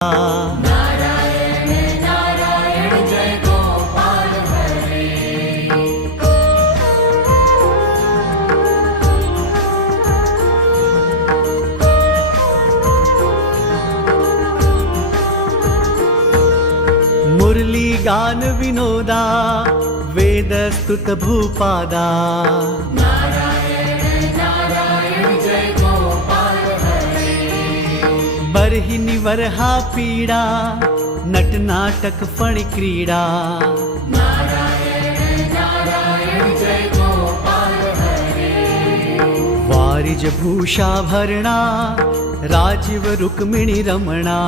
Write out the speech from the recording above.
नारायण नारायण जय गोपाल हरे। मुरली गान विनोदा वेद स्तुत भूपादा। नारायण नारायण जय गोपाल हरे। बरहि निवरहा पीड़ा नट नाटक फण क्रीड़ा। नारायण नारायण जय गोपाल हरे। वारिज भूषा भरणा राजीव रुक्मिणी रमणा।